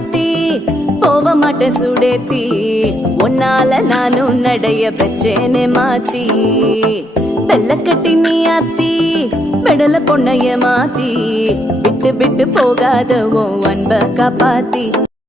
மாத்தி போக மாட்டேன் சுடேத்தி உன்னால நானும் நடைய பெற்றேனே மாத்தி வெள்ள கட்டி நீ ஆத்தி பெடல பொண்ணைய மாத்தி விட்டு விட்டு போகாத உன் அன்ப காப்பாத்தி